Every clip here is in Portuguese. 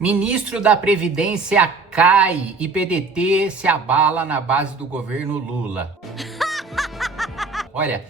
Ministro da Previdência cai e PDT se abala na base do governo Lula. Olha,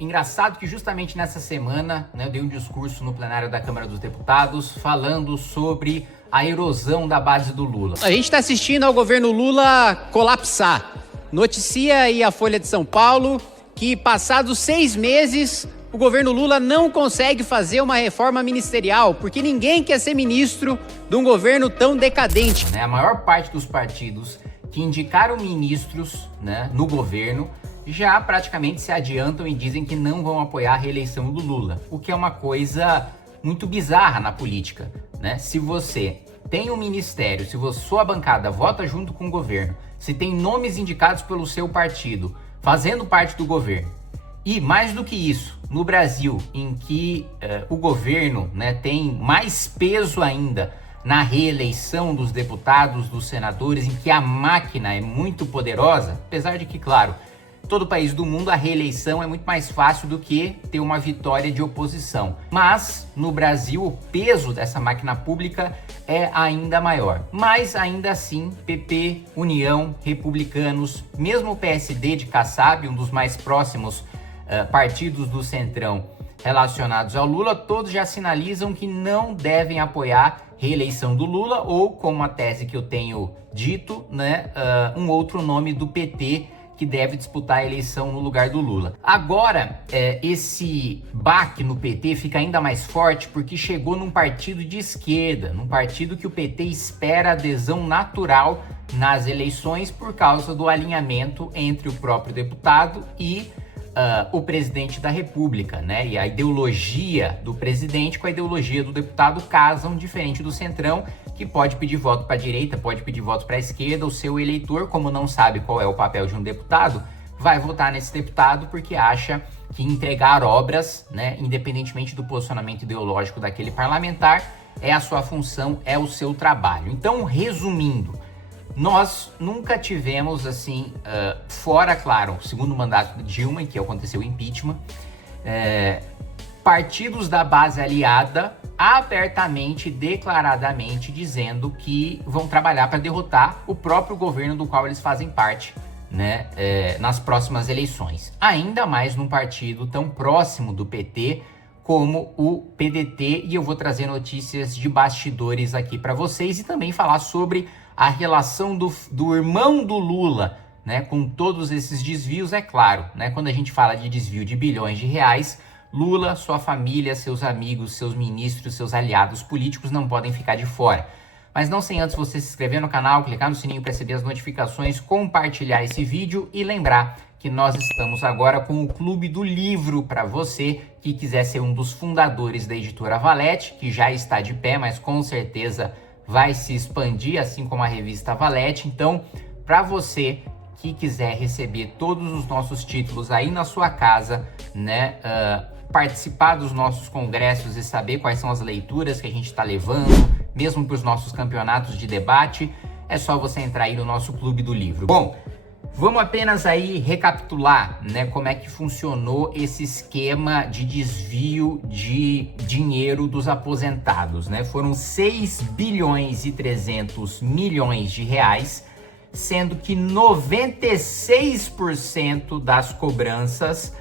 engraçado que justamente nessa semana, eu dei um discurso no plenário da Câmara dos Deputados falando sobre a erosão da base do Lula. A gente está assistindo ao governo Lula colapsar. Noticia aí a Folha de São Paulo que passados 6 meses o governo Lula não consegue fazer uma reforma ministerial, porque ninguém quer ser ministro de um governo tão decadente. A maior parte dos partidos que indicaram ministros no governo já praticamente se adiantam e dizem que não vão apoiar a reeleição do Lula, o que é uma coisa muito bizarra na política. Se você tem um ministério, se sua bancada vota junto com o governo, se tem nomes indicados pelo seu partido fazendo parte do governo, e mais do que isso, no Brasil, em que o governo tem mais peso ainda na reeleição dos deputados, dos senadores, em que a máquina é muito poderosa, apesar de que, claro, todo país do mundo a reeleição é muito mais fácil do que ter uma vitória de oposição. Mas no Brasil o peso dessa máquina pública é ainda maior. Mas ainda assim, PP, União, Republicanos, mesmo o PSD de Kassab, um dos mais próximos partidos do Centrão relacionados ao Lula, todos já sinalizam que não devem apoiar reeleição do Lula ou, como a tese que eu tenho dito, um outro nome do PT que deve disputar a eleição no lugar do Lula. Agora, esse baque no PT fica ainda mais forte porque chegou num partido de esquerda, num partido que o PT espera adesão natural nas eleições por causa do alinhamento entre o próprio deputado e o presidente da República, E a ideologia do presidente com a ideologia do deputado casam, diferente do Centrão, que pode pedir voto para a direita, pode pedir voto para a esquerda. O seu eleitor, como não sabe qual é o papel de um deputado, vai votar nesse deputado porque acha que entregar obras, independentemente do posicionamento ideológico daquele parlamentar, é a sua função, é o seu trabalho. Então, resumindo, nós nunca tivemos, fora, claro, o segundo mandato de Dilma, em que aconteceu o impeachment, partidos da base aliada abertamente, declaradamente, dizendo que vão trabalhar para derrotar o próprio governo do qual eles fazem parte, nas próximas eleições. Ainda mais num partido tão próximo do PT como o PDT, e eu vou trazer notícias de bastidores aqui para vocês e também falar sobre a relação do irmão do Lula, com todos esses desvios. É claro, quando a gente fala de desvio de bilhões de reais, Lula, sua família, seus amigos, seus ministros, seus aliados políticos não podem ficar de fora. Mas não sem antes você se inscrever no canal, clicar no sininho para receber as notificações, compartilhar esse vídeo e lembrar que nós estamos agora com o Clube do Livro para você que quiser ser um dos fundadores da Editora Valete, que já está de pé, mas com certeza vai se expandir, assim como a revista Valete. Então, para você que quiser receber todos os nossos títulos aí na sua casa, participar dos nossos congressos e saber quais são as leituras que a gente está levando, mesmo para os nossos campeonatos de debate, é só você entrar aí no nosso Clube do Livro. Bom, vamos apenas aí recapitular, como é que funcionou esse esquema de desvio de dinheiro dos aposentados, Foram 6 bilhões e 300 milhões de reais, sendo que 96% das cobranças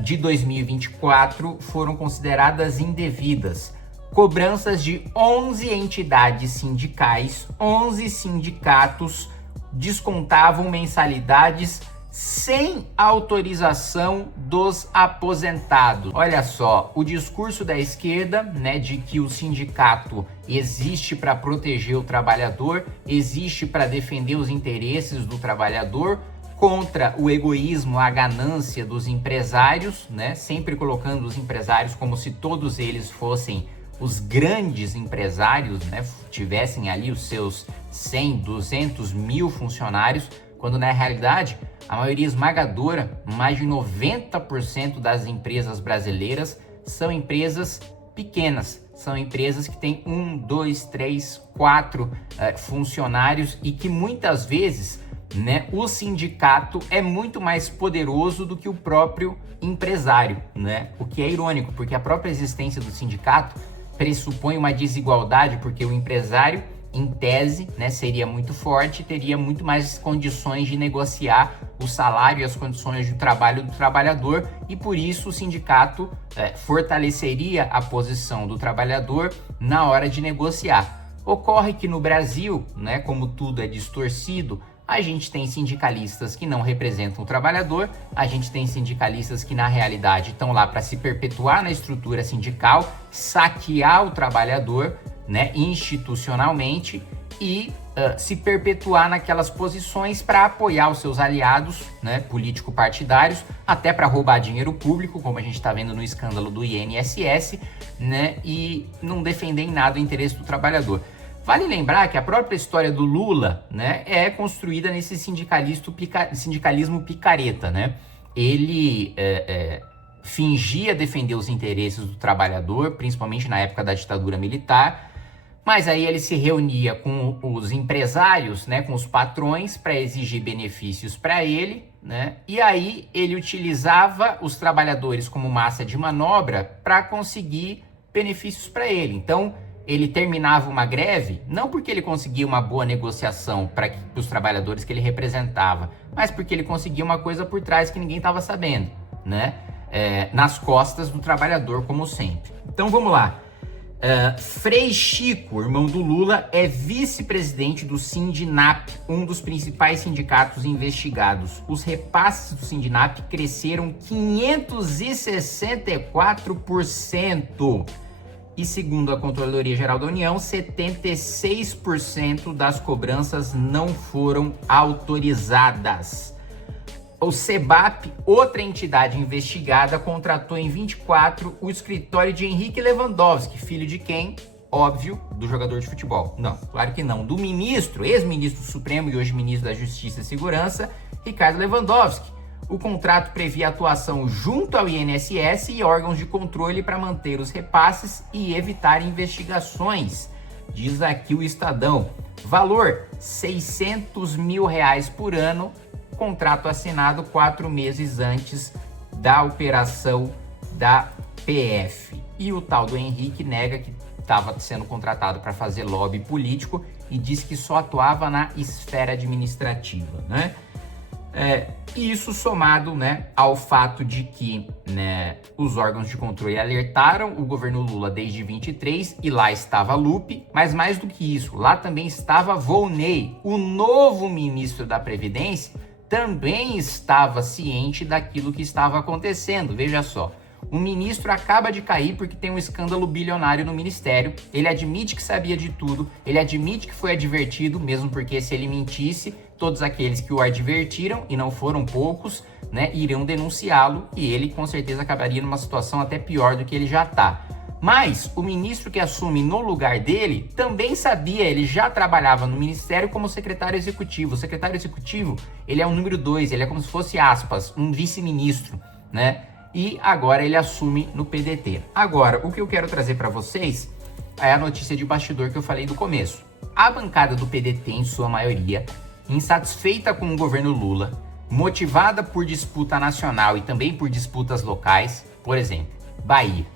de 2024 foram consideradas indevidas. Cobranças de 11 entidades sindicais, 11 sindicatos descontavam mensalidades sem autorização dos aposentados. Olha só, o discurso da esquerda, de que o sindicato existe para proteger o trabalhador, existe para defender os interesses do trabalhador, contra o egoísmo, a ganância dos empresários, sempre colocando os empresários como se todos eles fossem os grandes empresários, tivessem ali os seus 100, 200 mil funcionários, quando na realidade a maioria esmagadora, mais de 90% das empresas brasileiras são empresas pequenas, são empresas que têm 1, 2, 3, 4 funcionários e que muitas vezes o sindicato é muito mais poderoso do que o próprio empresário, O que é irônico, porque a própria existência do sindicato pressupõe uma desigualdade, porque o empresário, em tese, né, seria muito forte, teria muito mais condições de negociar o salário e as condições de trabalho do trabalhador, e por isso o sindicato fortaleceria a posição do trabalhador na hora de negociar. Ocorre que no Brasil, né, como tudo é distorcido, a gente tem sindicalistas que não representam o trabalhador, a gente tem sindicalistas que na realidade estão lá para se perpetuar na estrutura sindical, saquear o trabalhador, né, institucionalmente, e se perpetuar naquelas posições para apoiar os seus aliados, né, político-partidários, até para roubar dinheiro público, como a gente está vendo no escândalo do INSS, né, e não defender em nada o interesse do trabalhador. Vale lembrar que a própria história do Lula, né, é construída nesse sindicalismo picareta, né? Ele fingia defender os interesses do trabalhador, principalmente na época da ditadura militar, mas aí ele se reunia com os empresários, né, com os patrões, para exigir benefícios para ele, né? E aí ele utilizava os trabalhadores como massa de manobra para conseguir benefícios para ele. Então, ele terminava uma greve, não porque ele conseguia uma boa negociação para os trabalhadores que ele representava, mas porque ele conseguia uma coisa por trás que ninguém estava sabendo, né? Nas costas do trabalhador, como sempre. Então vamos lá. Frei Chico, irmão do Lula, é vice-presidente do Sindinap, um dos principais sindicatos investigados. Os repasses do Sindinap cresceram 564%. E segundo a Controladoria Geral da União, 76% das cobranças não foram autorizadas. O SEBAP, outra entidade investigada, contratou em 24 o escritório de Henrique Lewandowski, filho de quem? Óbvio, do jogador de futebol. Não, claro que não. Do ministro, ex-ministro supremo e hoje ministro da Justiça e Segurança, Ricardo Lewandowski. O contrato previa atuação junto ao INSS e órgãos de controle para manter os repasses e evitar investigações, diz aqui o Estadão. Valor, R$600 mil por ano, contrato assinado 4 meses antes da operação da PF. E o tal do Henrique nega que estava sendo contratado para fazer lobby político e diz que só atuava na esfera administrativa, né? Isso somado, né, ao fato de que, né, os órgãos de controle alertaram o governo Lula desde 23 e lá estava Lupe, mas mais do que isso, lá também estava Volney, o novo ministro da Previdência, também estava ciente daquilo que estava acontecendo. Veja só, o ministro acaba de cair porque tem um escândalo bilionário no ministério, ele admite que sabia de tudo, ele admite que foi advertido, mesmo porque se ele mentisse, todos aqueles que o advertiram, e não foram poucos, né, iriam denunciá-lo e ele com certeza acabaria numa situação até pior do que ele já está. Mas o ministro que assume no lugar dele também sabia, ele já trabalhava no ministério como secretário executivo. O secretário executivo, ele é o número 2, ele é como se fosse, aspas, um vice-ministro, né? E agora ele assume no PDT. Agora, o que eu quero trazer para vocês é a notícia de bastidor que eu falei do começo. A bancada do PDT, em sua maioria, insatisfeita com o governo Lula, motivada por disputa nacional e também por disputas locais, por exemplo, Bahia.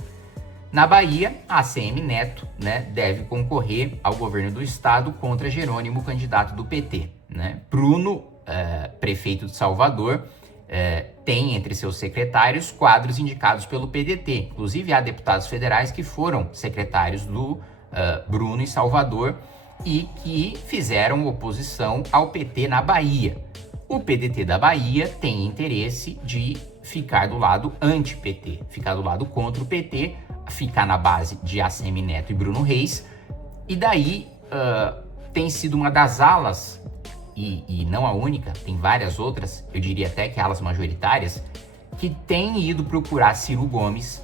Na Bahia, a ACM Neto, né, deve concorrer ao governo do estado contra Jerônimo, candidato do PT. Né? Bruno, prefeito de Salvador, tem entre seus secretários quadros indicados pelo PDT. Inclusive, há deputados federais que foram secretários do Bruno em Salvador e que fizeram oposição ao PT na Bahia. O PDT da Bahia tem interesse de ficar do lado anti-PT, ficar do lado contra o PT, ficar na base de ACM Neto e Bruno Reis, e daí tem sido uma das alas, e não a única, tem várias outras, eu diria até que alas majoritárias, que tem ido procurar Ciro Gomes,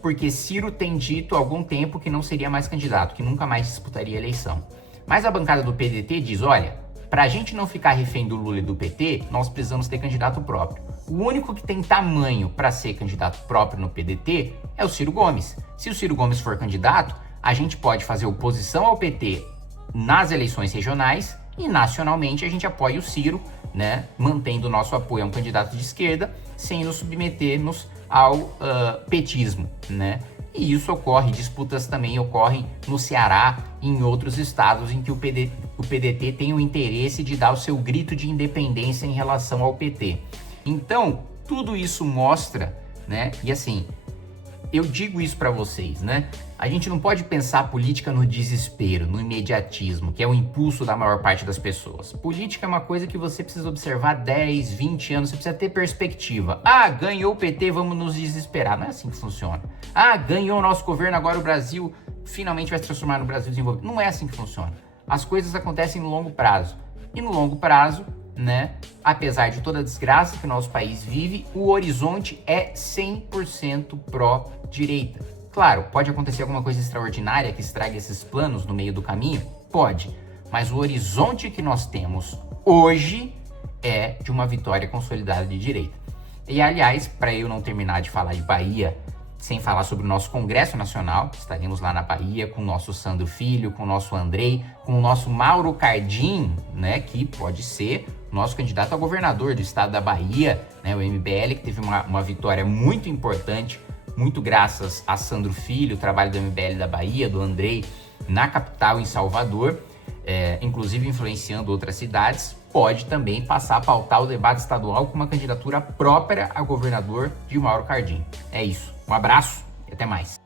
porque Ciro tem dito há algum tempo que não seria mais candidato, que nunca mais disputaria a eleição. Mas a bancada do PDT diz, olha, para a gente não ficar refém do Lula e do PT, nós precisamos ter candidato próprio. O único que tem tamanho para ser candidato próprio no PDT é o Ciro Gomes. Se o Ciro Gomes for candidato, a gente pode fazer oposição ao PT nas eleições regionais e nacionalmente a gente apoia o Ciro, né, mantendo o nosso apoio a um candidato de esquerda, sem nos submetermos ao petismo, né? E isso ocorre, disputas também ocorrem no Ceará e em outros estados em que o PDT tem o interesse de dar o seu grito de independência em relação ao PT. Então, tudo isso mostra, né? E assim, eu digo isso para vocês, né? A gente não pode pensar a política no desespero, no imediatismo, que é o impulso da maior parte das pessoas. Política é uma coisa que você precisa observar 10, 20 anos, você precisa ter perspectiva. Ah, ganhou o PT, vamos nos desesperar. Não é assim que funciona. Ah, ganhou o nosso governo, agora o Brasil finalmente vai se transformar no Brasil desenvolvido. Não é assim que funciona. As coisas acontecem no longo prazo. E no longo prazo, né, apesar de toda a desgraça que o nosso país vive, o horizonte é 100% pró-direita. Claro, pode acontecer alguma coisa extraordinária que estrague esses planos no meio do caminho? Pode. Mas o horizonte que nós temos hoje é de uma vitória consolidada de direita. E, aliás, para eu não terminar de falar de Bahia sem falar sobre o nosso Congresso Nacional, estaremos lá na Bahia com o nosso Sandro Filho, com o nosso Andrei, com o nosso Mauro Cardim, né, que pode ser nosso candidato a governador do estado da Bahia, né, o MBL, que teve uma vitória muito importante, muito graças a Sandro Filho, o trabalho do MBL da Bahia, do Andrei, na capital, em Salvador, inclusive influenciando outras cidades, pode também passar a pautar o debate estadual com uma candidatura própria a governador de Mauro Cardim. É isso. Um abraço e até mais.